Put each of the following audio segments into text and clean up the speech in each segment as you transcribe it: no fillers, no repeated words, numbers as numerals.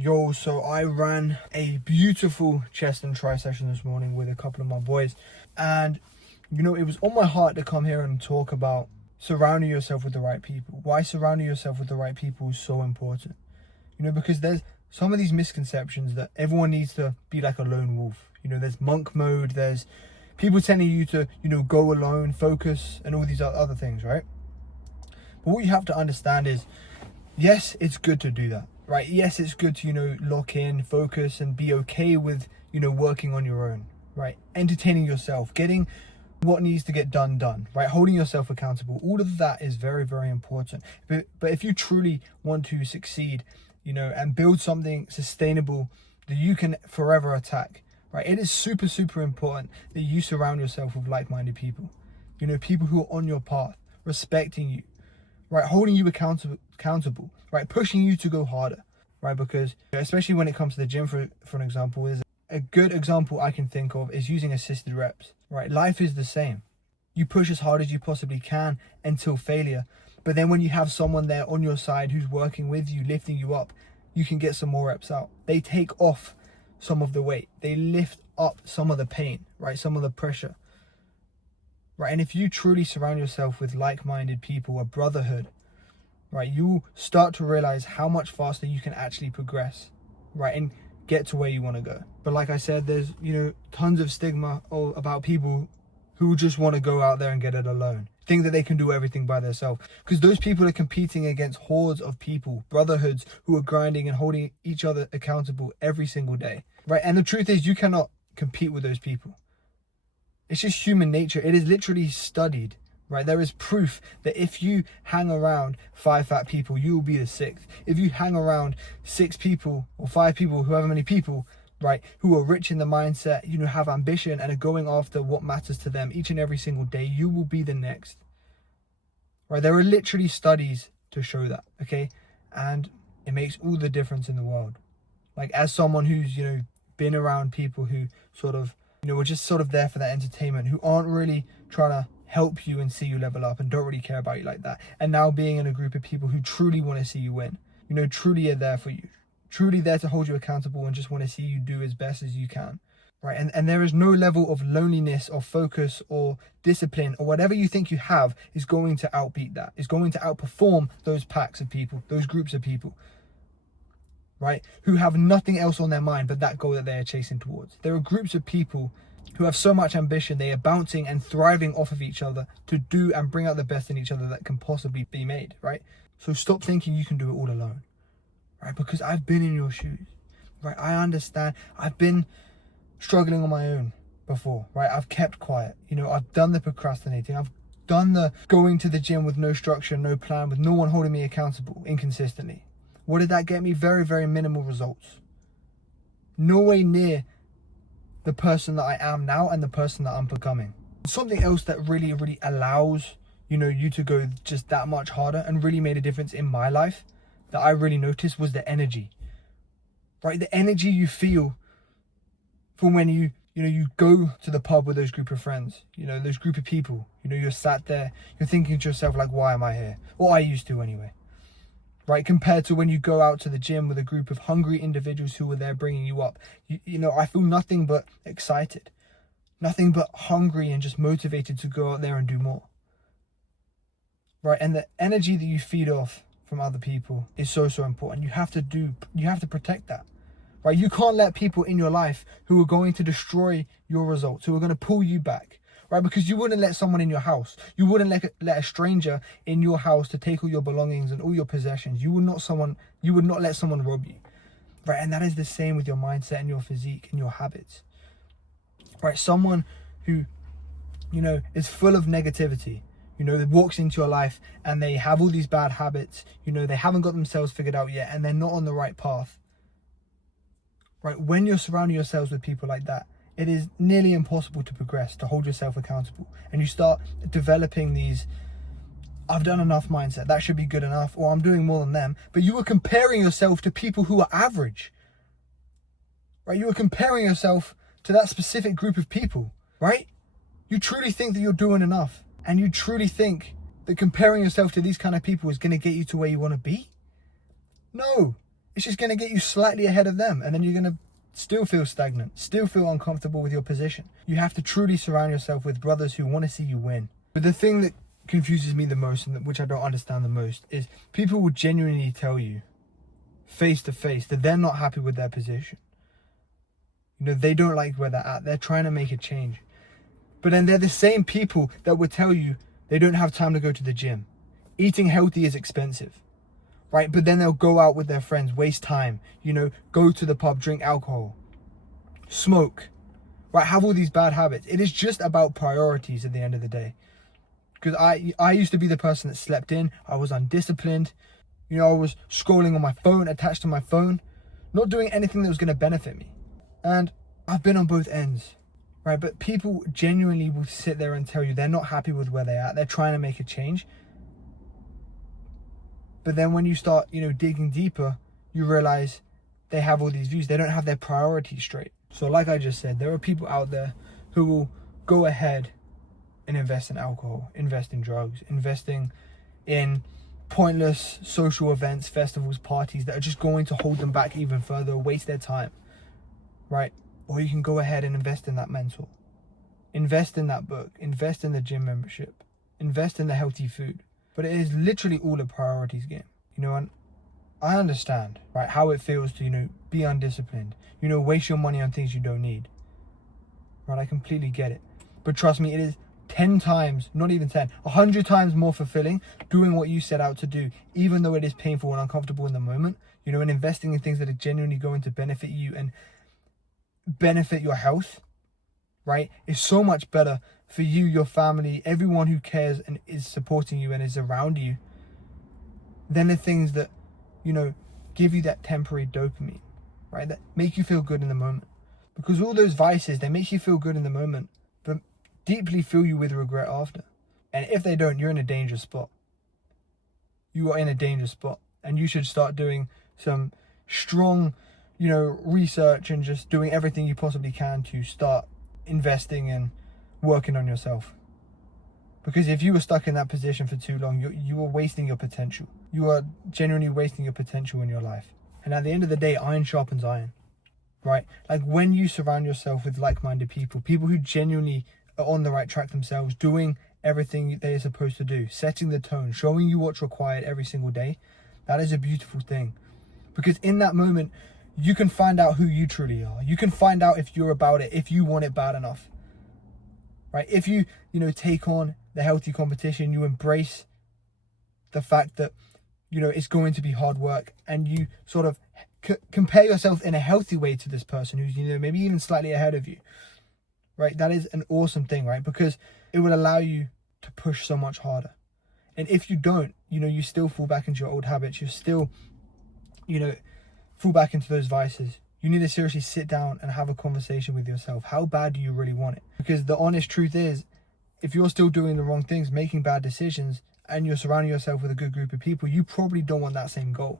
Yo, so I ran a beautiful chest and tri session this morning with a couple of my boys. And, it was on my heart to come here and talk about surrounding yourself with the right people. Why surrounding yourself with the right people is so important. Because there's some of these misconceptions that everyone needs to be like a lone wolf. There's monk mode, there's people telling you to, go alone, focus, and all these other things, right? But what you have to understand is, yes, it's good to do that. Right, yes, it's good to, lock in, focus, and be okay with, working on your own, right? Entertaining yourself, getting what needs to get done, right? Holding yourself accountable. All of that is very, very important. But if you truly want to succeed, and build something sustainable that you can forever attack, right? It is super, super important that you surround yourself with like-minded people, people who are on your path, respecting you, right? Holding you accountable, right? Pushing you to go harder, right? Because especially when it comes to the gym, for an example, is a good example I can think of is using assisted reps, right? Life is the same. You push as hard as you possibly can until failure. But then when you have someone there on your side who's working with you, lifting you up, you can get some more reps out. They take off some of the weight. They lift up some of the pain, right? Some of the pressure, right? And if you truly surround yourself with like-minded people, a brotherhood, right, you start to realize how much faster you can actually progress, right, and get to where you want to go. But like I said, there's, tons of stigma about people who just want to go out there and get it alone, think that they can do everything by themselves, because those people are competing against hordes of people, brotherhoods who are grinding and holding each other accountable every single day, right? And the truth is, you cannot compete with those people. It's just human nature. It is literally studied, right? There is proof that if you hang around 5 fat people, you will be the 6th. If you hang around 6 people or 5 people, however many people, right, who are rich in the mindset, have ambition and are going after what matters to them each and every single day, you will be the next, right? There are literally studies to show that, okay? And it makes all the difference in the world. Like, as someone who's, been around people who sort of, were just sort of there for that entertainment, who aren't really trying to help you and see you level up and don't really care about you like that, and now being in a group of people who truly want to see you win, truly are there for you, truly there to hold you accountable and just want to see you do as best as you can, right? And there is no level of loneliness or focus or discipline or whatever you think you have is going to outbeat that, is going to outperform those packs of people, those groups of people, right, who have nothing else on their mind but that goal that they are chasing towards. There are groups of people who have so much ambition, they are bouncing and thriving off of each other to do and bring out the best in each other that can possibly be made, right? So stop thinking you can do it all alone, right? Because I've been in your shoes, right? I understand. I've been struggling on my own before, right? I've kept quiet. I've done the procrastinating. I've done the going to the gym with no structure, no plan, with no one holding me accountable inconsistently. What did that get me? Very, very minimal results. No way near the person that I am now and the person that I'm becoming. Something else that really, really allows, you to go just that much harder and really made a difference in my life that I really noticed was the energy, right? The energy you feel from when you go to the pub with those group of friends, those group of people, you're sat there, you're thinking to yourself, like, why am I here? Or I used to anyway. Right, compared to when you go out to the gym with a group of hungry individuals who are there bringing you up. I feel nothing but excited, nothing but hungry and just motivated to go out there and do more. Right, and the energy that you feed off from other people is so, so important. You have to protect that, right? You can't let people in your life who are going to destroy your results, who are going to pull you back, right? Because you wouldn't let someone in your house, you wouldn't let a stranger in your house to take all your belongings and all your possessions. You would not let someone rob you, right? And that is the same with your mindset and your physique and your habits, right? Someone who, is full of negativity, that walks into your life and they have all these bad habits, they haven't got themselves figured out yet and they're not on the right path, right? When you're surrounding yourselves with people like that, it is nearly impossible to progress, to hold yourself accountable. And you start developing these, I've done enough mindset, that should be good enough, or I'm doing more than them. But you are comparing yourself to people who are average, right? You are comparing yourself to that specific group of people, right? You truly think that you're doing enough. And you truly think that comparing yourself to these kind of people is going to get you to where you want to be? No, it's just going to get you slightly ahead of them. And then you're going to still feel stagnant, still feel uncomfortable with your position. You have to truly surround yourself with brothers who want to see you win. But the thing that confuses me the most, and which I don't understand the most, is people will genuinely tell you face to face that they're not happy with their position. They don't like where they're at. They're trying to make a change. But then they're the same people that will tell you they don't have time to go to the gym. Eating healthy is expensive, right? But then they'll go out with their friends, waste time, go to the pub, drink alcohol, smoke, right? Have all these bad habits. It is just about priorities at the end of the day. Because I used to be the person that slept in. I was undisciplined. I was scrolling on my phone, attached to my phone, not doing anything that was going to benefit me. And I've been on both ends, right? But people genuinely will sit there and tell you they're not happy with where they're at. They're trying to make a change. But then when you start, digging deeper, you realize they have all these views. They don't have their priorities straight. So like I just said, there are people out there who will go ahead and invest in alcohol, invest in drugs, investing in pointless social events, festivals, parties that are just going to hold them back even further, waste their time, right? Or you can go ahead and invest in that mentor, invest in that book, invest in the gym membership, invest in the healthy food. But it is literally all a priorities game, and I understand, right, how it feels to, be undisciplined, waste your money on things you don't need, right? I completely get it. But trust me, it is 10 times, not even 10, 100 times more fulfilling doing what you set out to do, even though it is painful and uncomfortable in the moment, and investing in things that are genuinely going to benefit you and benefit your health, right? It's so much better for you, your family, everyone who cares and is supporting you and is around you, than the things that, give you that temporary dopamine, right? That make you feel good in the moment. Because all those vices, they make you feel good in the moment, but deeply fill you with regret after. And if they don't, you're in a dangerous spot. You are in a dangerous spot. And you should start doing some strong, research and just doing everything you possibly can to start investing and working on yourself. Because if you were stuck in that position for too long, you are wasting your potential. You are genuinely wasting your potential in your life. And at the end of the day, iron sharpens iron, right? Like when you surround yourself with like-minded people who genuinely are on the right track themselves, doing everything they are supposed to do, setting the tone, showing you what's required every single day, that is a beautiful thing. Because in that moment, you can find out who you truly are. You can find out if you're about it, if you want it bad enough, right? If you, take on the healthy competition, you embrace the fact that, it's going to be hard work, and you sort of compare yourself in a healthy way to this person who's, maybe even slightly ahead of you, right? That is an awesome thing, right? Because it will allow you to push so much harder. And if you don't, you still fall back into your old habits. You still, fall back into those vices. You need to seriously sit down and have a conversation with yourself. How bad do you really want it? Because the honest truth is, if you're still doing the wrong things, making bad decisions, and you're surrounding yourself with a good group of people, you probably don't want that same goal,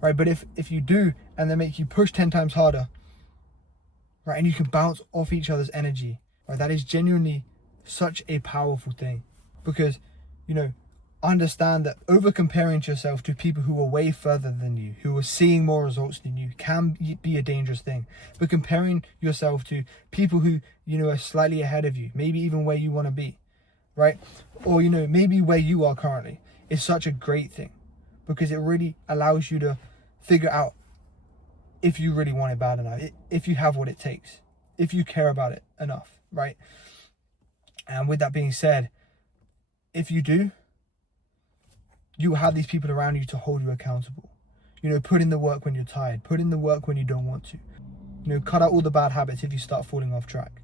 right? But if you do, and they make you push 10 times harder, right, and you can bounce off each other's energy, right, that is genuinely such a powerful thing. Because, understand that over comparing to yourself to people who are way further than you, who are seeing more results than you, can be a dangerous thing. But comparing yourself to people who, are slightly ahead of you, maybe even where you want to be, right? Or, maybe where you are currently, is such a great thing. Because it really allows you to figure out if you really want it bad enough, if you have what it takes, if you care about it enough, right? And with that being said, if you do, you will have these people around you to hold you accountable. Put in the work when you're tired. Put in the work when you don't want to. Cut out all the bad habits if you start falling off track.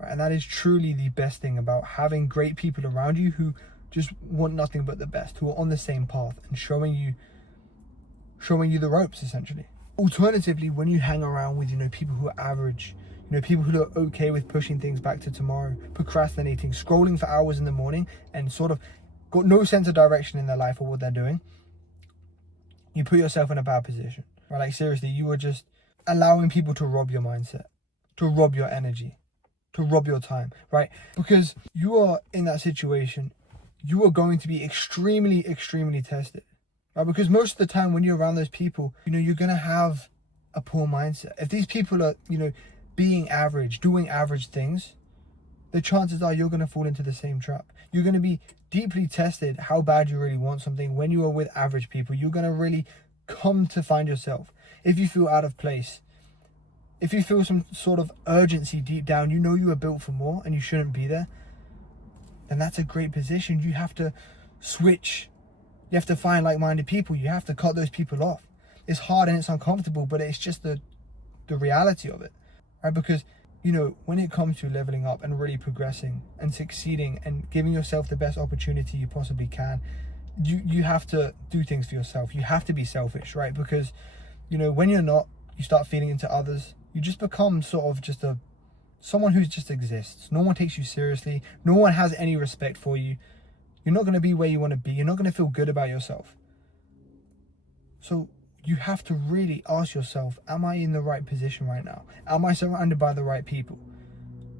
Right? And that is truly the best thing about having great people around you who just want nothing but the best, who are on the same path and showing you the ropes, essentially. Alternatively, when you hang around with, people who are average, people who are okay with pushing things back to tomorrow, procrastinating, scrolling for hours in the morning, and sort of got no sense of direction in their life or what they're doing, you put yourself in a bad position, right? Like seriously, you are just allowing people to rob your mindset, to rob your energy, to rob your time, right? Because you are in that situation, you are going to be extremely, extremely tested, right? Because most of the time when you're around those people, you're going to have a poor mindset. If these people are, being average, doing average things, the chances are you're going to fall into the same trap. You're going to be deeply tested how bad you really want something when you are with average people. You're going to really come to find yourself. If you feel out of place, if you feel some sort of urgency deep down, you were built for more and you shouldn't be there, then that's a great position. You have to switch. You have to find like-minded people. You have to cut those people off. It's hard and it's uncomfortable, but it's just the reality of it, right? Because when it comes to leveling up and really progressing and succeeding and giving yourself the best opportunity you possibly can, you have to do things for yourself. You have to be selfish, right? Because, when you're not, you start feeding into others. You just become sort of just someone who just exists. No one takes you seriously. No one has any respect for you. You're not going to be where you want to be. You're not going to feel good about yourself. So you have to really ask yourself, am I in the right position right now? Am I surrounded by the right people,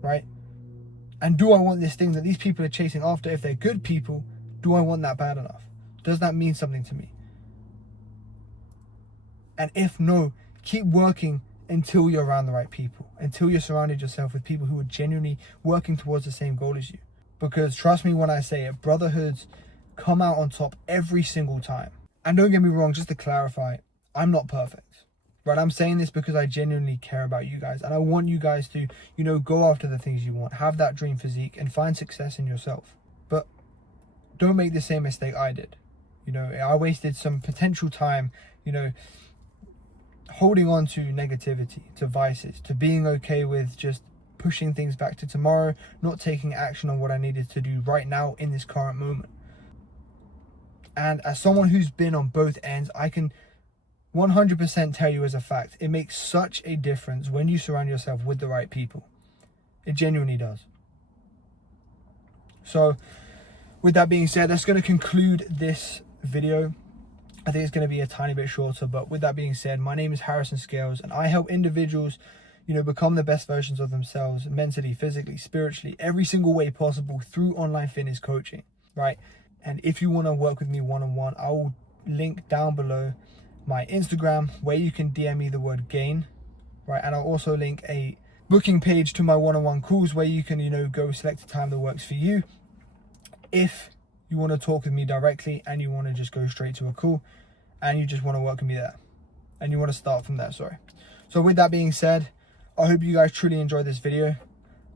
right? And do I want this thing that these people are chasing after? If they're good people, do I want that bad enough? Does that mean something to me? And if no, keep working until you're around the right people, until you're surrounded yourself with people who are genuinely working towards the same goal as you. Because trust me when I say it, brotherhoods come out on top every single time. And don't get me wrong, just to clarify, I'm not perfect, right? I'm saying this because I genuinely care about you guys. And I want you guys to, go after the things you want, have that dream physique and find success in yourself. But don't make the same mistake I did. I wasted some potential time, holding on to negativity, to vices, to being okay with just pushing things back to tomorrow, not taking action on what I needed to do right now in this current moment. And as someone who's been on both ends, I can 100% tell you as a fact, it makes such a difference when you surround yourself with the right people. It genuinely does. So with that being said, that's going to conclude this video. I think it's going to be a tiny bit shorter, but with that being said, my name is Harrison Scales and I help individuals, become the best versions of themselves mentally, physically, spiritually, every single way possible through online fitness coaching, right? And if you want to work with me one-on-one, I will link down below my Instagram where you can DM me the word gain, right? And I'll also link a booking page to my one-on-one calls where you can, go select a time that works for you. If you want to talk with me directly and you want to just go straight to a call and you just want to work with me there and you want to start from there, sorry. So with that being said, I hope you guys truly enjoyed this video.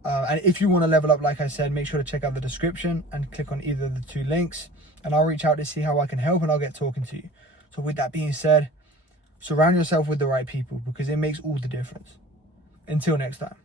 And if you want to level up, like I said, make sure to check out the description and click on either of the two links and I'll reach out to see how I can help and I'll get talking to you. So with that being said, surround yourself with the right people because it makes all the difference. Until next time.